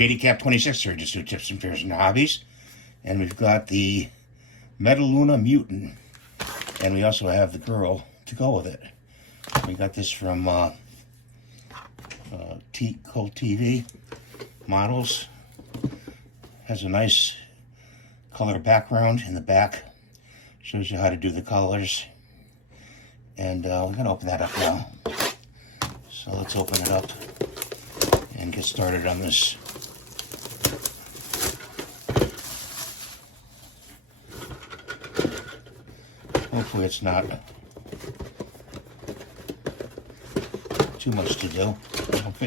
JDCap26 here, just do tips and fears and hobbies. And we've got the Metaluna mutant. And we also have the girl to go with it. We got this from Cult TV Models. Has a nice color background in the back. Shows you how to do the colors. And we're going to open that up now. So let's open it up and get started on this. Hopefully it's not too much to do.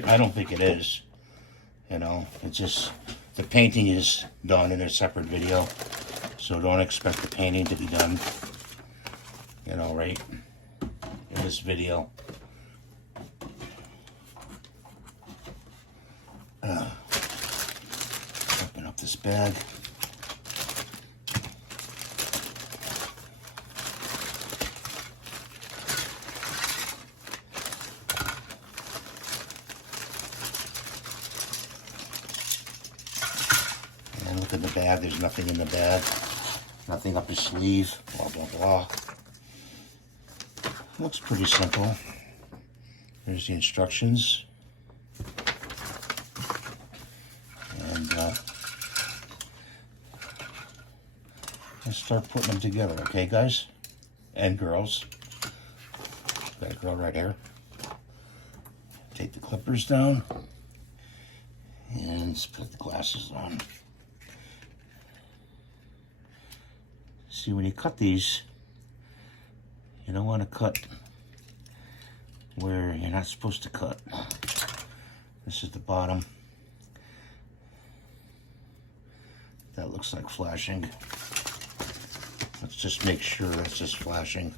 I don't think it is. You know, it's just the painting is done in a separate video, so don't expect the painting to be done, you know, right in this video. Open up this bag. And look at the bag, there's nothing in the bag. Nothing up the sleeve, blah, blah, blah. Looks pretty simple. There's the instructions. And let's start putting them together, okay, guys? And girls. Got a girl right here. Take the clippers down. And let's put the glasses on. See, when you cut these, you don't want to cut where you're not supposed to cut. This is the bottom. That looks like flashing. Let's just make sure that's just flashing.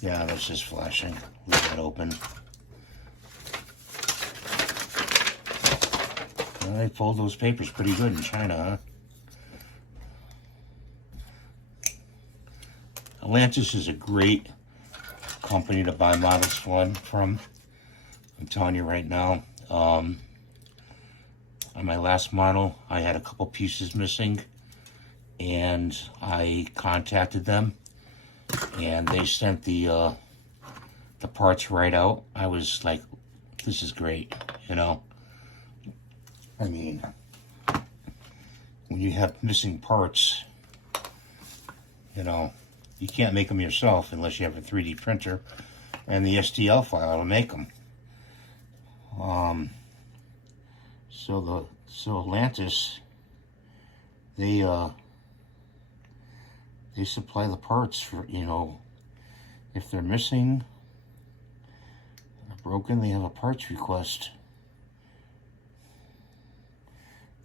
Yeah, that's just flashing. Leave that open. Well, they fold those papers pretty good in China, huh? Atlantis is a great company to buy models from. I'm telling you right now. On my last model, I had a couple pieces missing, and I contacted them, and they sent the parts right out. I was like, this is great, you know. I mean, when you have missing parts, you know, you can't make them yourself unless you have a 3D printer and the STL file to make them. So Atlantis, they supply the parts for, you know, if they're missing, or broken, they have a parts request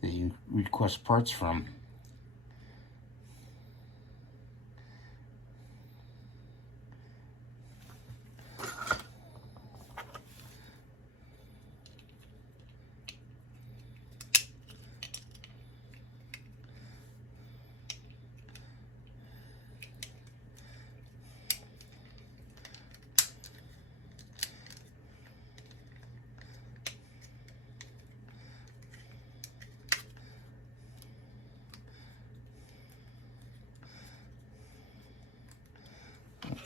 that you request parts from.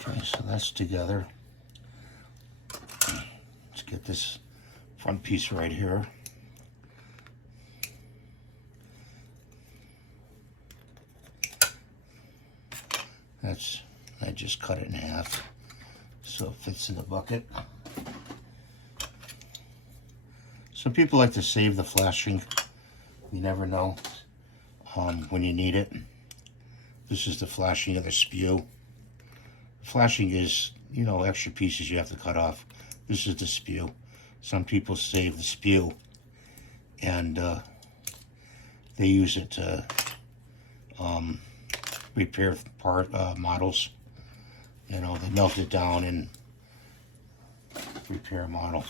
Okay, so that's together. Let's get this front piece right here. I just cut it in half so it fits in the bucket. Some people like to save the flashing. You never know when you need it. This is the flashing of the spew. Flashing is, you know, extra pieces you have to cut off. This is the spew. Some people save the spew and they use it to repair models. You know, they melt it down and repair a model.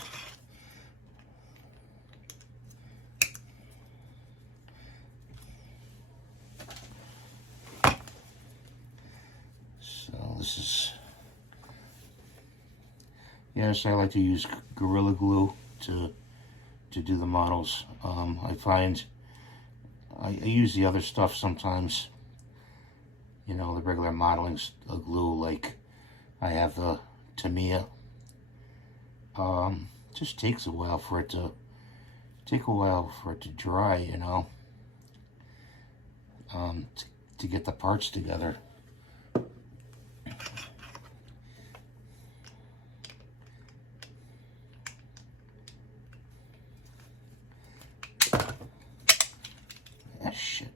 So this is, yes, I like to use Gorilla Glue to do the models. I find I use the other stuff sometimes. You know, the regular modeling glue, like I have the Tamiya. Just takes a while for it to dry, you know, to get the parts together. Ah, shit.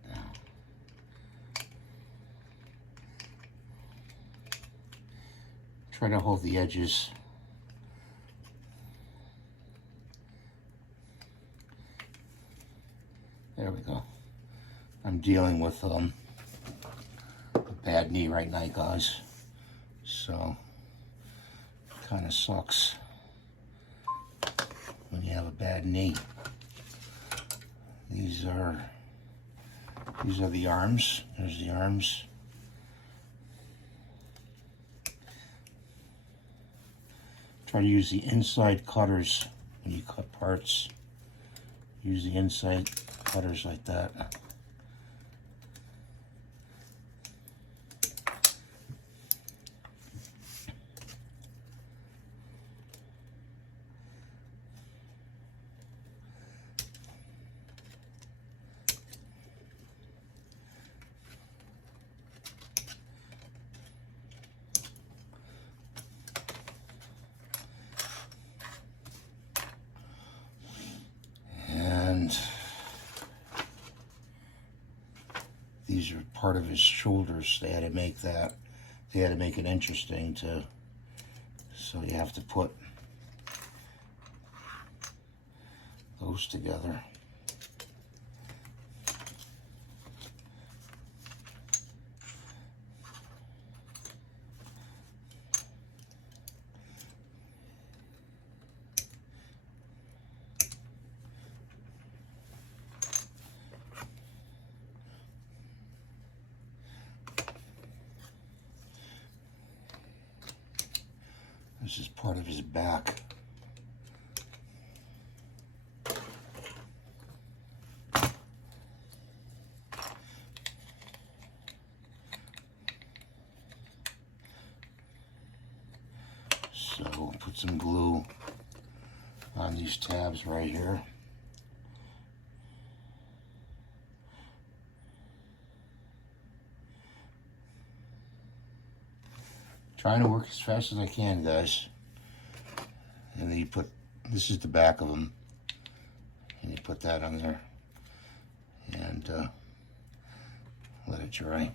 Try to hold the edges. There we go. I'm dealing with a bad knee right now, guys. So, kind of sucks when you have a bad knee. These are the arms. There's the arms. Try to use the inside cutters when you cut parts. Use the inside cutters like that. These are part of his shoulders. They had to make that. They had to make it interesting to. So you have to put those together. This is part of his back. So we'll put some glue on these tabs right here. Trying to work as fast as I can, guys. And then you put, this is the back of them, and you put that on there, and let it dry.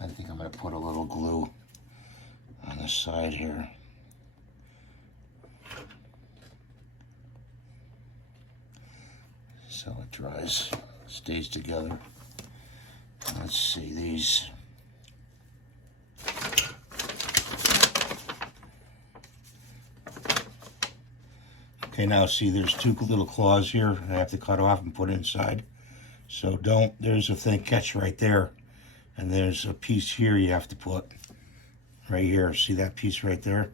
I think I'm going to put a little glue on the side here. So it dries, stays together. Let's see these. Okay, now see there's two little claws here I have to cut off and put inside. So there's a thing catch right there. And there's a piece here you have to put right here. See that piece right there?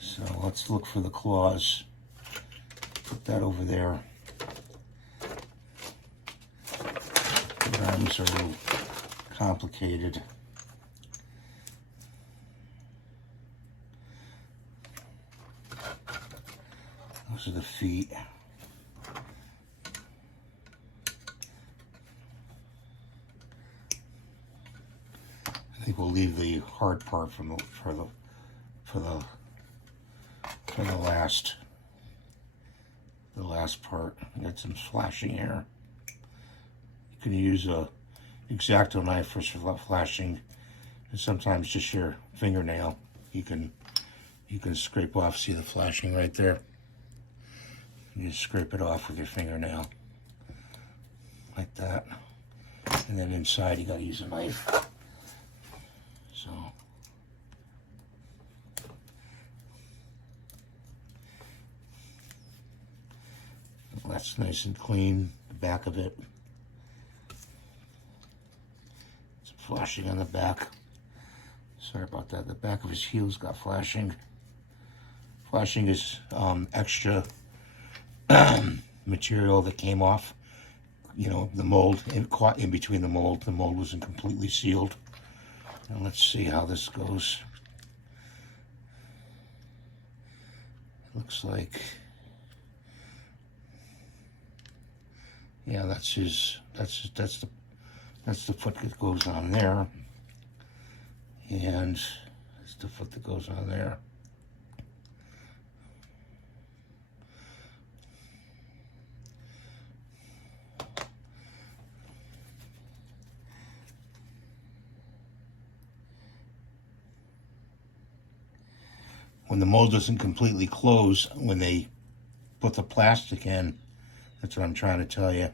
So let's look for the claws. Put that over there. The arms are a little complicated. Those are the feet. I think we'll leave the hard part for the last part. I got some flashing here. You can use a X-Acto knife for flashing, and sometimes just your fingernail. You can scrape off. See the flashing right there? You just scrape it off with your fingernail, like that. And then inside you gotta use a knife. So that's nice and clean, the back of it. Some flashing on the back. Sorry about that. The back of his heels got flashing. Flashing is extra material that came off. You know, the mold, caught in between the mold. The mold wasn't completely sealed. Now let's see how this goes. Looks like, yeah, that's the foot that goes on there, and that's the foot that goes on there. When the mold doesn't completely close, when they put the plastic in, that's what I'm trying to tell you.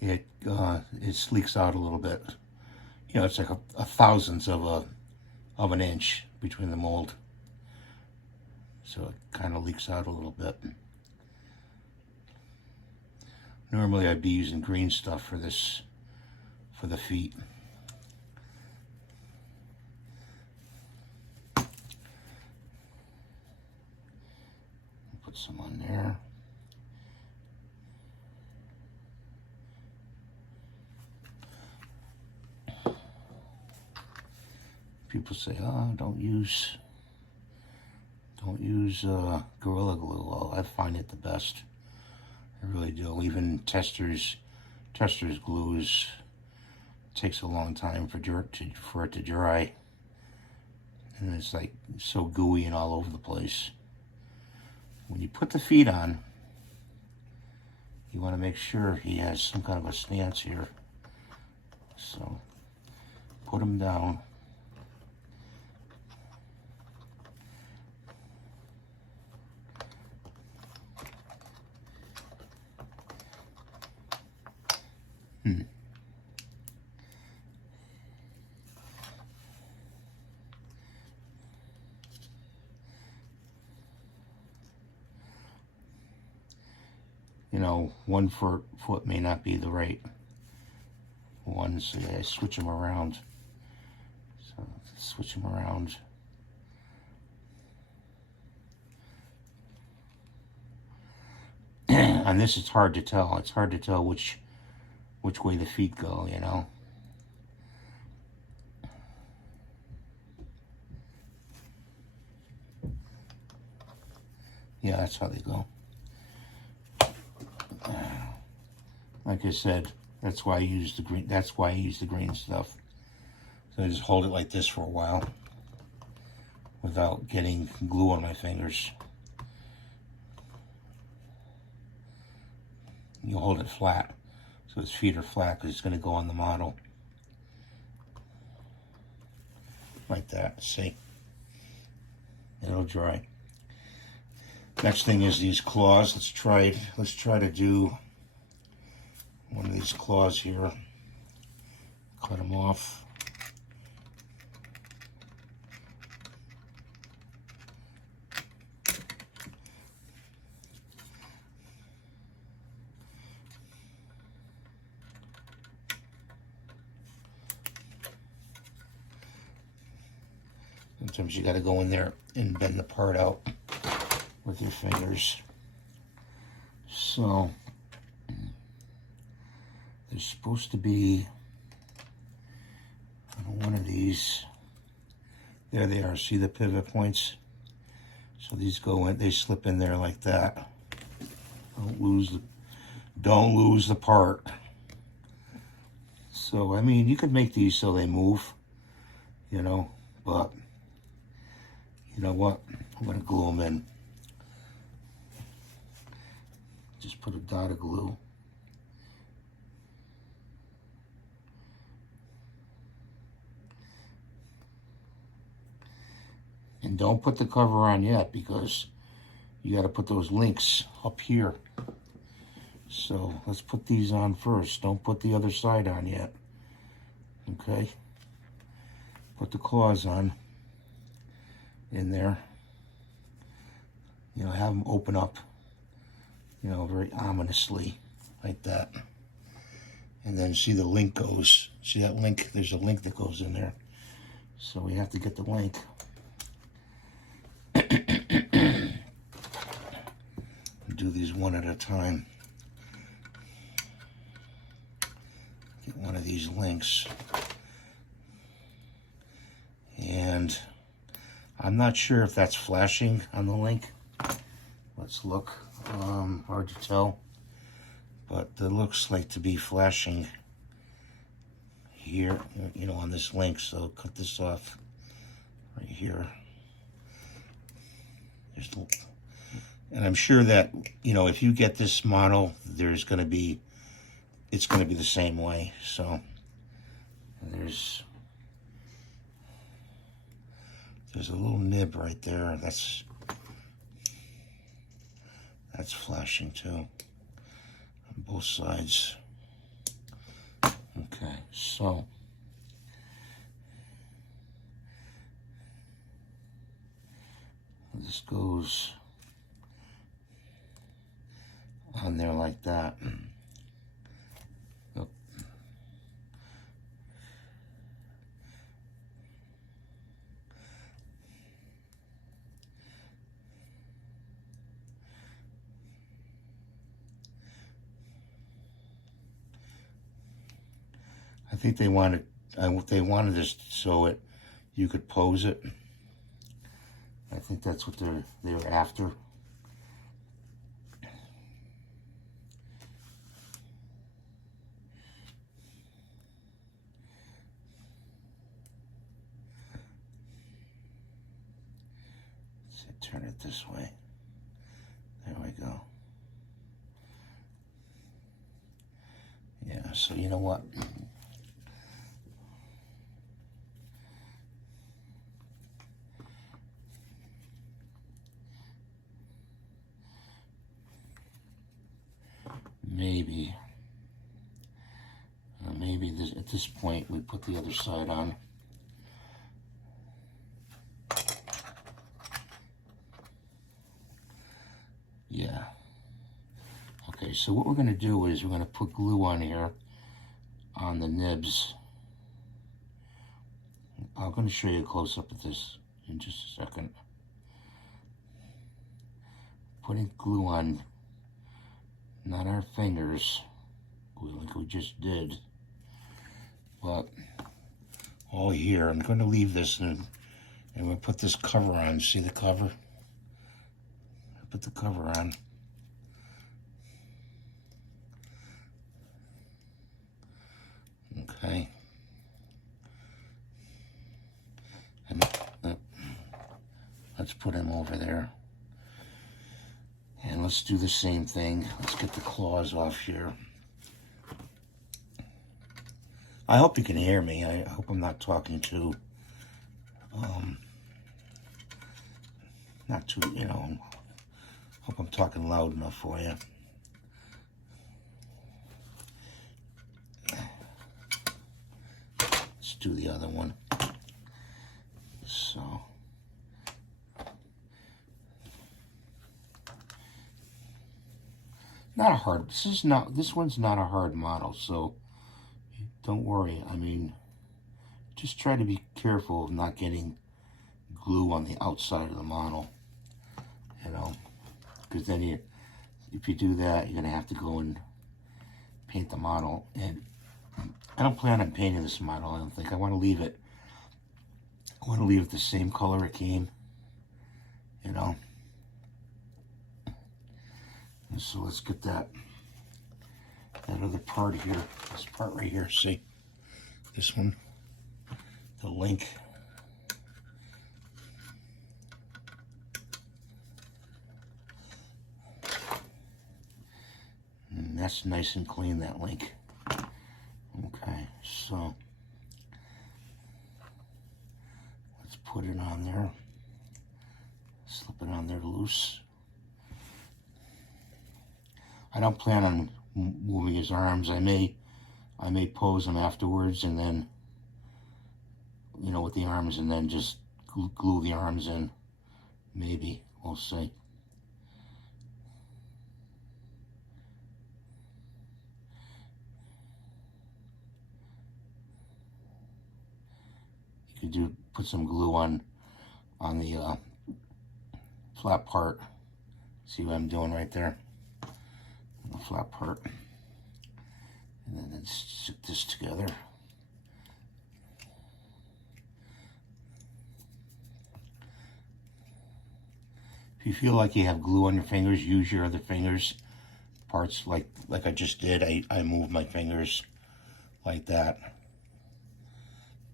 It leaks out a little bit. You know, it's like a thousandth of an inch between the mold, so it kind of leaks out a little bit. Normally, I'd be using green stuff for this, for the feet. Put some on there. People say, "Oh, don't use Gorilla Glue." Well, I find it the best. I really do. Even Testors glue takes a long time for it to dry, and it's like so gooey and all over the place. When you put the feet on, you want to make sure he has some kind of a stance here. So put him down. You know, one foot may not be the right one, so I switch them around. So switch them around. On this, it's hard to tell. It's hard to tell which way the feet go, you know. Yeah, that's how they go. Like I said, that's why I use the green. That's why I use the green stuff. So I just hold it like this for a while without getting glue on my fingers. You hold it flat, so his feet are flat because it's going to go on the model. Like that, see? It'll dry. Next thing is these claws. Let's try to do one of these claws here. Cut them off. Sometimes you got to go in there and bend the part out with your fingers. So there's supposed to be one of these. There they are. See the pivot points? So these go in, they slip in there like that. Don't lose the part. So I mean, you could make these so they move, you know, but you know what? I'm gonna glue them in. Just put a dot of glue. And don't put the cover on yet because you got to put those links up here. So let's put these on first. Don't put the other side on yet. Okay? Put the claws on in there. You know, have them open up, you know, very ominously like that. And then see the link goes. See that link? There's a link that goes in there. So we have to get the link. Do these one at a time. Get one of these links. And I'm not sure if that's flashing on the link. Let's look. Hard to tell. But it looks like to be flashing here, you know, on this link. So cut this off right here. And I'm sure that, you know, if you get this model, it's going to be the same way. So there's a little nib right there. That's flashing too on both sides. Okay, so this goes on there like that. Oh. I think they wanted this so you could pose it. I think that's what they were after. Let's turn it this way. There we go. Yeah, so you know what? Maybe at this point we put the other side on. Yeah. Okay, so what we're going to do is we're going to put glue on here on the nibs. I'm going to show you a close-up of this in just a second. Putting glue on, not our fingers, like we just did, but all here. I'm going to leave this and we'll put this cover on. See the cover? Put the cover on. Okay. And let's put him over there. And let's do the same thing. Let's get the claws off here. I hope you can hear me. I hope I'm not talking too, not too, you know, hope I'm talking loud enough for you. Let's do the other one. So. Not a hard, this one's not a hard model, so don't worry. I mean, just try to be careful of not getting glue on the outside of the model, you know, because then if you do that, you're going to have to go and paint the model. And I don't plan on painting this model, I don't think. I want to leave it the same color it came, you know. And so let's get that other part here, this part right here, see? This one, the link. And that's nice and clean, that link. Okay, so let's put it on there. Slip it on there loose. I don't plan on moving his arms. I may pose him afterwards, and then, you know, with the arms, and then just glue the arms in. Maybe, we'll see. you do put some glue on the flat part. See what I'm doing right there? The flat part. And then stick this together. If you feel like you have glue on your fingers, use your other fingers. Parts like I just did. I move my fingers like that.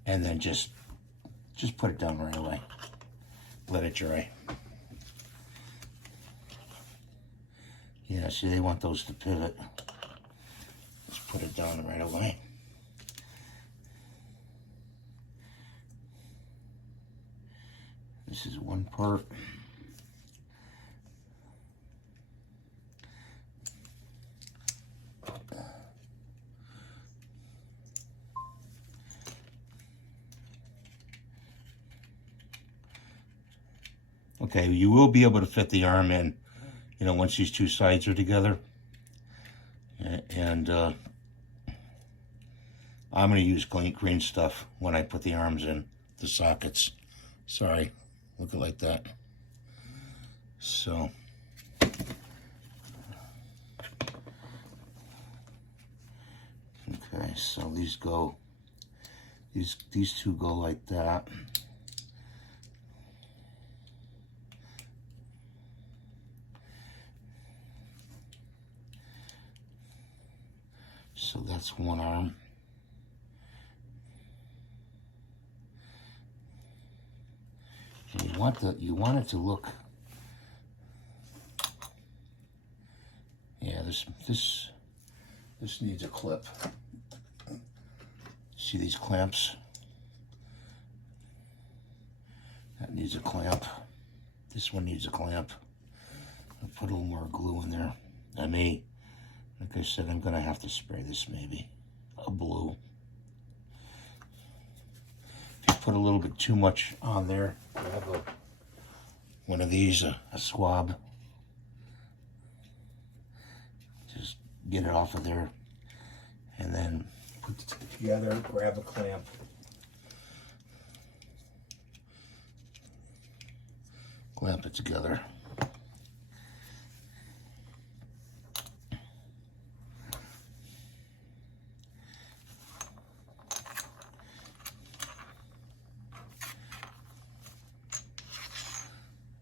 And then just put it down right away. Let it dry. Yeah, see, they want those to pivot. Just put it down right away. This is one part. Okay, you will be able to fit the arm in, you know, once these two sides are together. And I'm going to use green stuff when I put the arms in the sockets. Sorry, look it like that. So, okay, so these two go like that. So that's one arm. And you want it to look. Yeah, this needs a clip. See these clamps? That needs a clamp. This one needs a clamp. I'll put a little more glue in there. Like I said, I'm going to have to spray this maybe. A blue. If you put a little bit too much on there, grab one of these, a swab. Just get it off of there. And then put it together, grab a clamp. Clamp it together.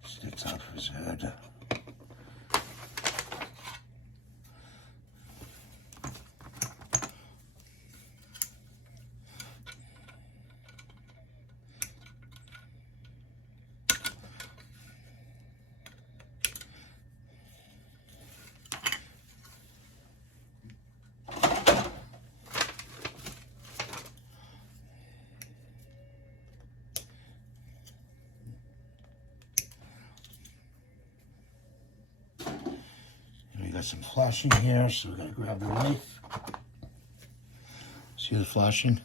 Sticks out of his head. We got some flashing here, so we're going to grab the knife. See the flashing?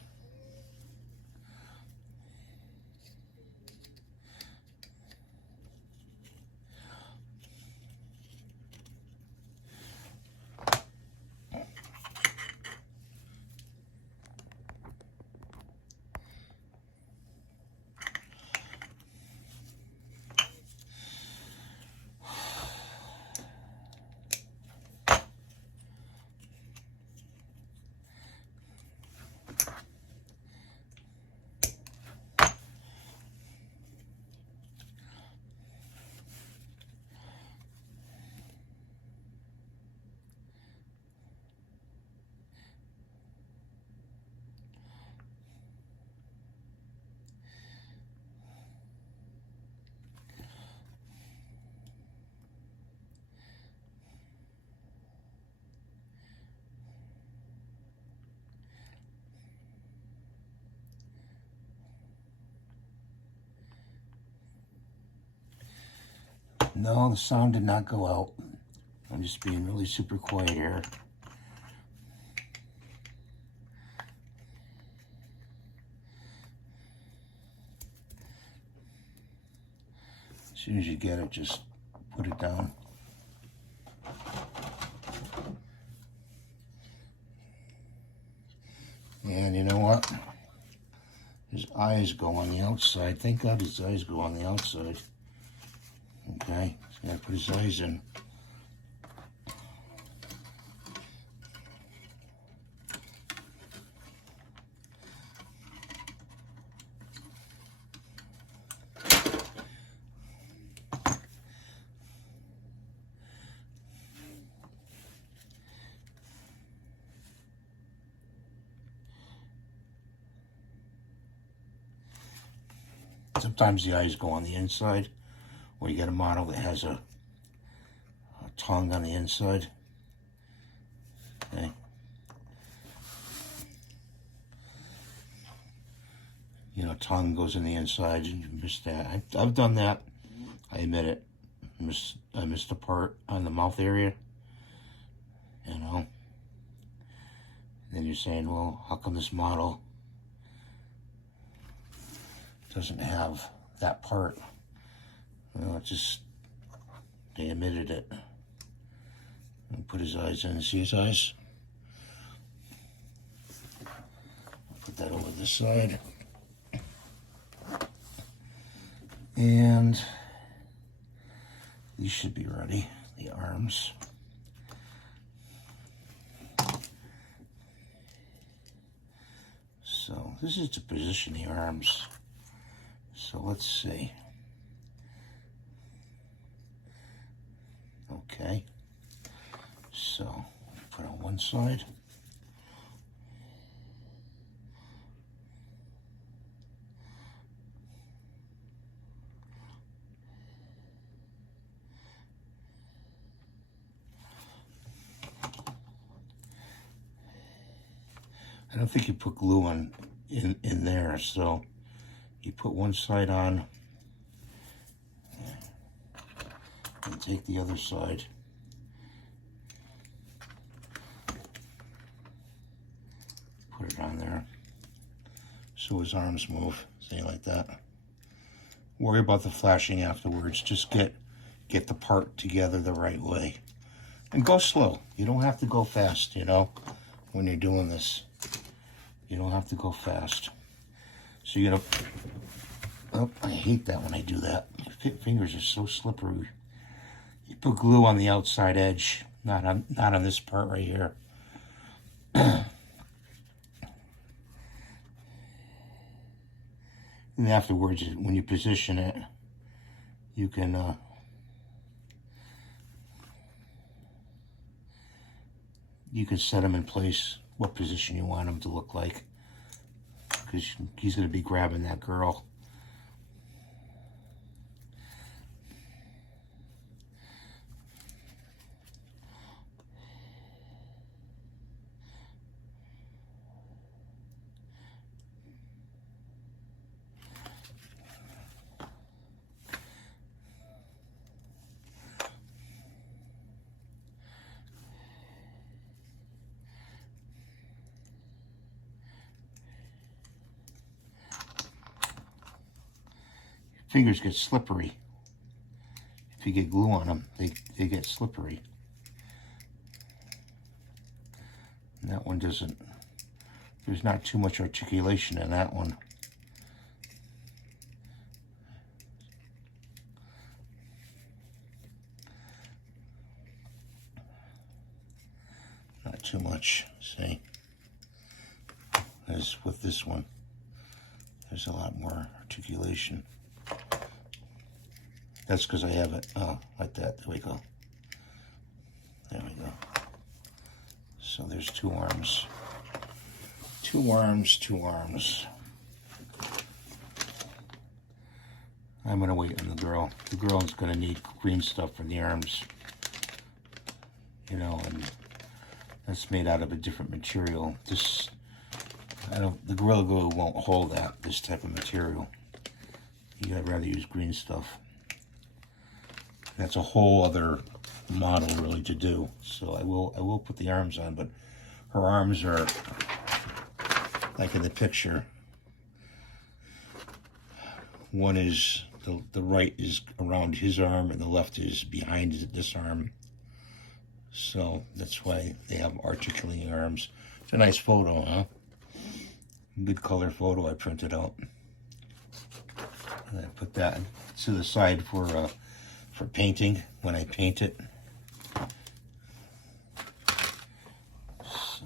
No, the sound did not go out. I'm just being really super quiet here. As soon as you get it, just put it down. And you know what? His eyes go on the outside. Thank God his eyes go on the outside. Okay, so gotta put his eyes in. Sometimes the eyes go on the inside, or you get a model that has a tongue on the inside. Okay. You know, tongue goes in the inside, and you miss that. I've done that. I admit it. I missed a part on the mouth area. You know. And then you're saying, well, how come this model doesn't have that part? Well, it just, they omitted it. And put his eyes in. See his eyes? Put that over this side. And these should be ready, the arms. So this is to position the arms. So let's see. Okay. So put on one side. I don't think you put glue on in there, so you put one side on and take the other side. Put it on there so his arms move, say like that. Worry about the flashing afterwards. Just get the part together the right way. And go slow. You don't have to go fast, you know, when you're doing this. You don't have to go fast. So you know, oh, I hate that when I do that. My fingers are so slippery. You put glue on the outside edge, not on this part right here. And afterwards, when you position it, you can set them in place, what position you want them to look like, because he's going to be grabbing that girl. Fingers get slippery. If you get glue on them, they get slippery. And that one doesn't, there's not too much articulation in that one. Not too much, see? As with this one, there's a lot more articulation. That's because I have it like that. There we go. There we go. So there's two arms. Two arms, two arms. I'm going to wait on the girl. The girl is going to need green stuff for the arms. You know, and that's made out of a different material. This, the Gorilla Glue won't hold that, this type of material. I'd rather use green stuff. That's a whole other model really to do. So I will put the arms on, but her arms are like in the picture. One is, the right is around his arm and the left is behind this arm. So that's why they have articulating arms. It's a nice photo, huh? Good color photo I printed out. And I put that to the side for painting when I paint it. So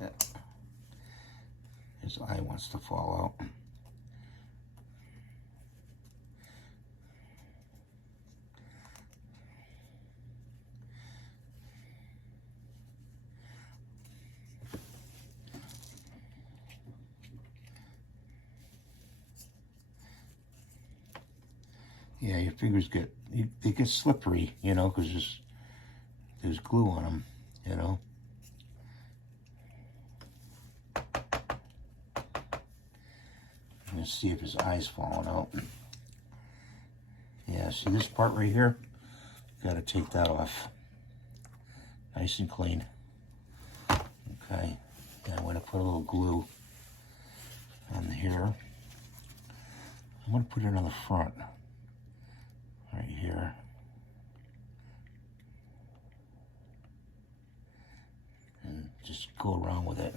yeah. His eye wants to fall out. Yeah, your fingers they get slippery, you know, because there's glue on them, you know. Let's see if his eye's falling out. Yeah, see this part right here? Got to take that off. Nice and clean. Okay, now I'm going to put a little glue on here. I'm going to put it on the front. Right here. And just go around with it.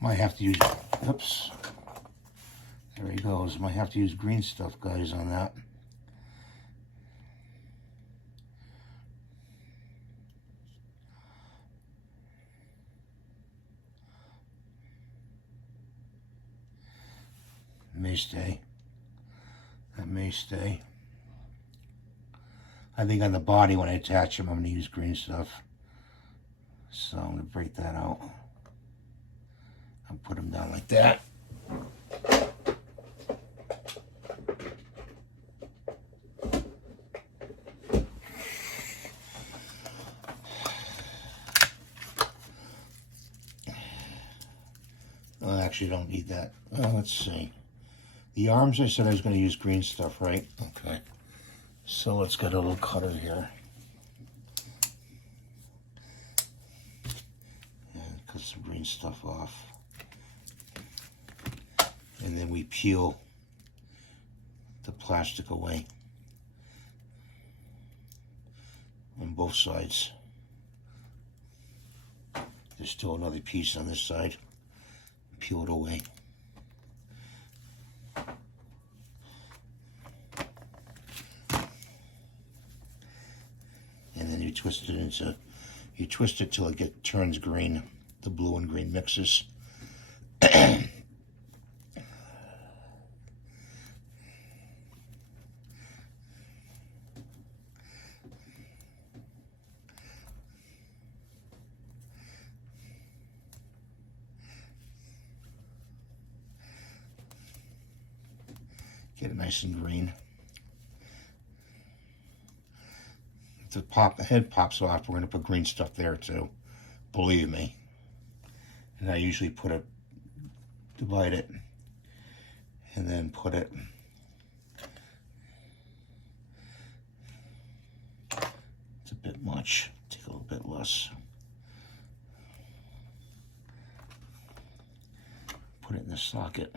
Might have to use, oops, there he goes. Might have to use green stuff, guys, on that. May stay. That may stay. I think on the body when I attach him, I'm going to use green stuff. So I'm going to break that out. I'll put him down like that. Oh, I actually don't need that. Let's see. The arms, I said I was going to use green stuff, right? Okay. So let's get a little cutter here. And cut some green stuff off. And then we peel the plastic away on both sides. There's still another piece on this side. Peel it away. And then you twist it till it turns green. The blue and green mixes. Get it nice and green. If the head pops off, we're going to put green stuff there too. Believe me. And I usually divide it, and then put it. It's a bit much. Take a little bit less. Put it in the socket.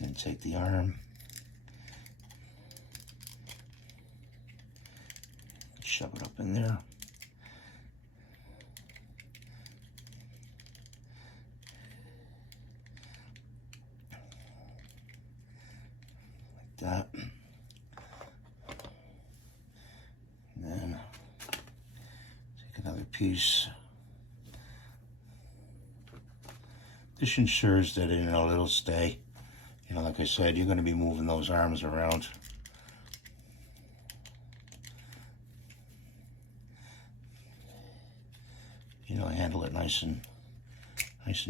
Then take the arm, shove it up in there. Like that. And then take another piece. This ensures that it'll stay. You know, like I said, you're going to be moving those arms around. you know, handle it nice and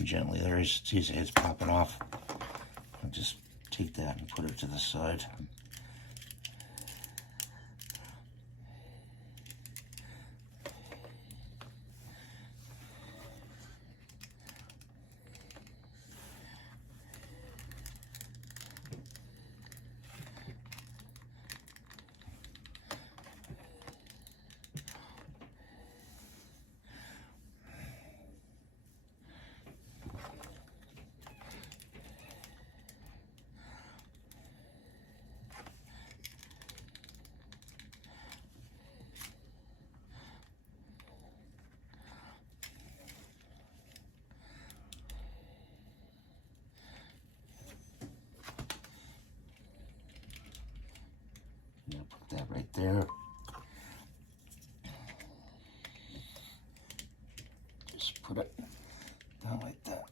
gently. There is, see, it's popping off. I'll just take that and put it to the side. Put that right there. Just put it down like that.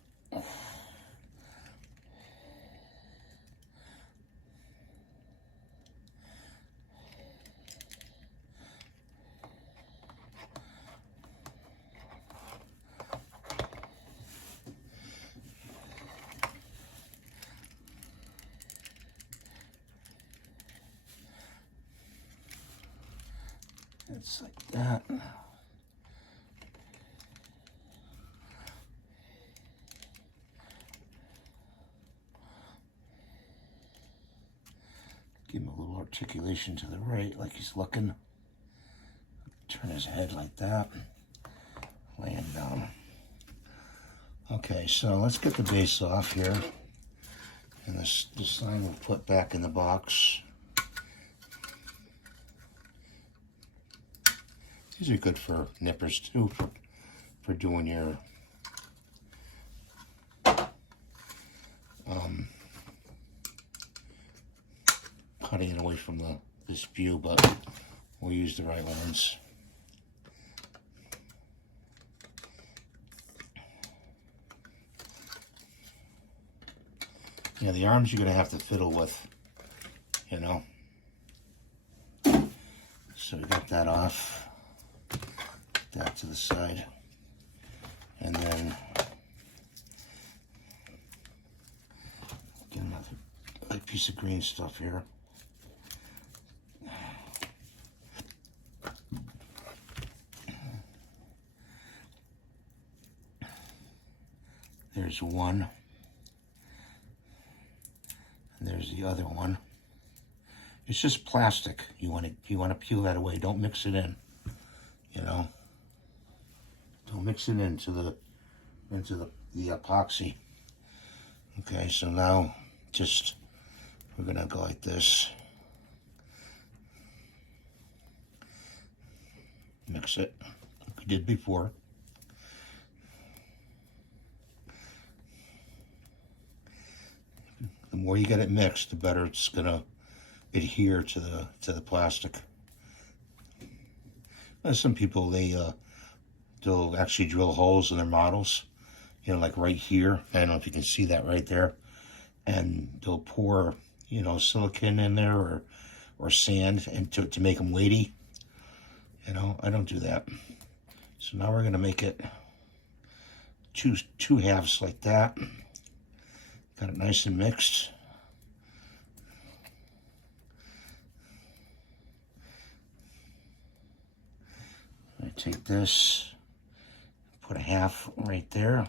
It's like that. Give him a little articulation to the right, like he's looking. Turn his head like that. Laying down. Okay, so let's get the base off here. And this sign we'll put back in the box. These are good for nippers too, for doing your cutting it away from the spew, but we'll use the right ones. Yeah, the arms you're gonna have to fiddle with, you know. So we got that off. Put that to the side. And then get another piece of green stuff here. There's one. And there's the other one. It's just plastic. You want to peel that away. Don't mix it in. You know. Don't mix it into the epoxy. Okay, so now just we're gonna go like this. Mix it like we did before. The more you get it mixed, the better it's gonna adhere to the plastic. Some people they'll actually drill holes in their models, you know, like right here. I don't know if you can see that right there, and they'll pour, you know, silicone in there or sand and to make them weighty. You know, I don't do that. So now we're gonna make it two halves like that. Got it nice and mixed. I take this, put a half right there,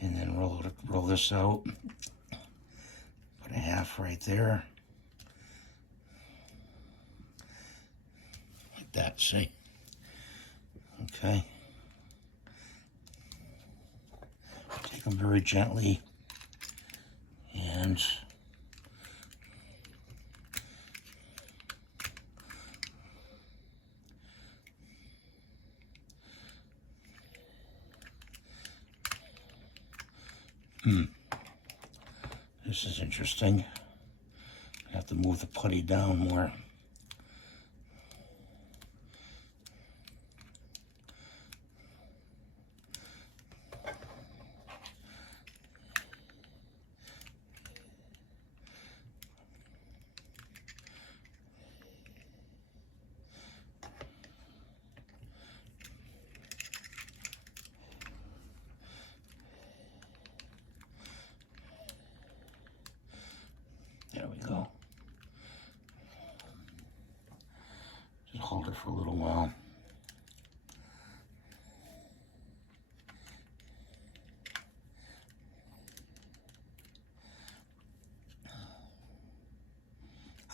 and then roll this out. Put a half right there, like that. See? Okay. Take them very gently and this is interesting. I have to move the putty down more. go. Just hold it for a little while.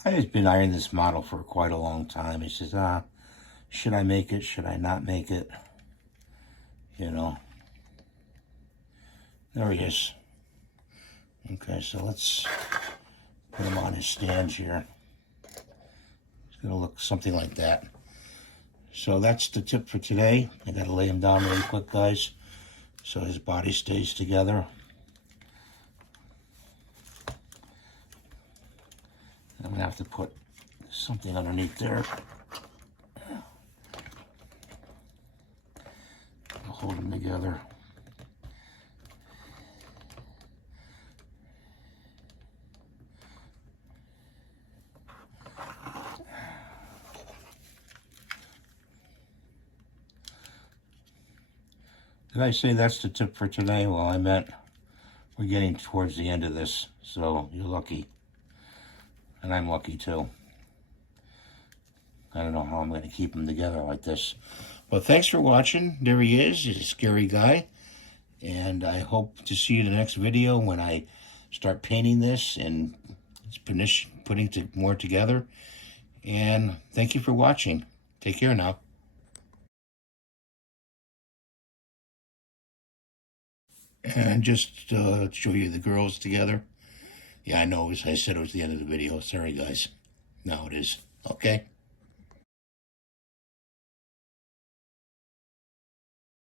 I've been eyeing this model for quite a long time. He says, should I make it? Should I not make it? You know. There he is. Okay, so let's put him on his stand here. It's going to look something like that. So that's the tip for today. I got to lay him down really quick, guys, so his body stays together. I'm going to have to put something underneath there. I'll hold them together. Did I say that's the tip for today? Well, I meant we're getting towards the end of this, so you're lucky. And I'm lucky too. I don't know how I'm going to keep them together like this. Well, thanks for watching. There he is. He's a scary guy. And I hope to see you in the next video when I start painting this and putting more together. And thank you for watching. Take care now. And just show you the girls together. Yeah, I know. I said it was the end of the video. Sorry, guys. Now it is. Okay.